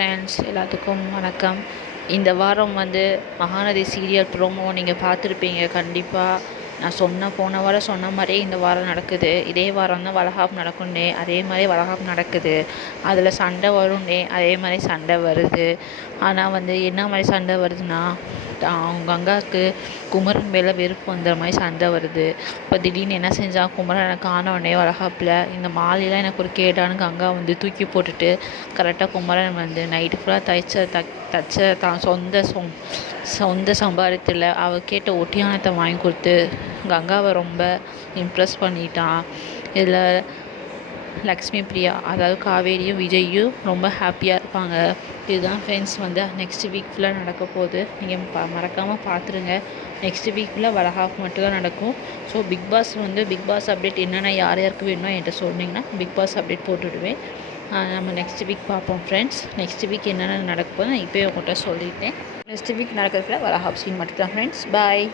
Friends, எல்லாத்துக்கும் வணக்கம். இந்த வாரம் வந்து மகாநதி சீரியல் ப்ரோமோ நீங்கள் பார்த்துருப்பீங்க கண்டிப்பாக. நான் போன வாரம் சொன்ன மாதிரியே இந்த வாரம் நடக்குது. இதே வாரம் தான் வளகாப்பு நடக்கும்னே, அதே மாதிரி வளகாப்பு நடக்குது. அதில் சண்டை வரும்னே, அதே மாதிரி சண்டை வருது. ஆனால் வந்து என்ன மாதிரி சண்டை வருதுன்னா, அவங்க அங்காவுக்கு குமரன் மேலே வெறுப்பு வந்துற மாதிரி சண்டை வருது. இப்போ திடீர்னு என்ன செஞ்சால் குமரனை காணோடனே வளகாப்பில் இந்த மாலையெல்லாம் எனக்கு ஒரு கேடான்னு கங்கா வந்து தூக்கி போட்டுட்டு கரெக்டாக குமரன் வந்து நைட்டு ஃபுல்லாக தச்ச தான் சொந்த சம்பாதித்தில் அவள் கேட்ட ஒட்டியானத்தை வாங்கி கொடுத்து கங்காவை ரொம்ப இம்ப்ரெஸ் பண்ணிட்டான். இதில் லக்ஷ்மி பிரியா, அதாவது காவேரியும் விஜயும் ரொம்ப ஹாப்பியாக இருப்பாங்க. இதுதான் ஃப்ரெண்ட்ஸ் வந்து நெக்ஸ்ட் வீக் ஃபுல்லாக நடக்க போகுது. நீங்கள் மறக்காமல் பார்த்துருங்க. நெக்ஸ்ட் வீக் ஃபுல்லாக வளகாப்பு மட்டும்தான் நடக்கும். ஸோ பிக் பாஸ் அப்டேட் என்னென்ன யாருக்கு வேணுமோ என்கிட்ட சொன்னீங்கன்னா பிக் பாஸ் அப்டேட் போட்டுவிடுவேன். நம்ம நெக்ஸ்ட் வீக் பார்ப்போம் ஃப்ரெண்ட்ஸ். நெக்ஸ்ட் வீக் என்னென்ன நடக்க போகுது நான் இப்போயே உங்கள்கிட்ட சொல்லிட்டேன். நெக்ஸ்ட் வீக் நடக்கிறதுல வளகாப்பு சீன் மட்டும்தான் ஃப்ரெண்ட்ஸ். பாய்.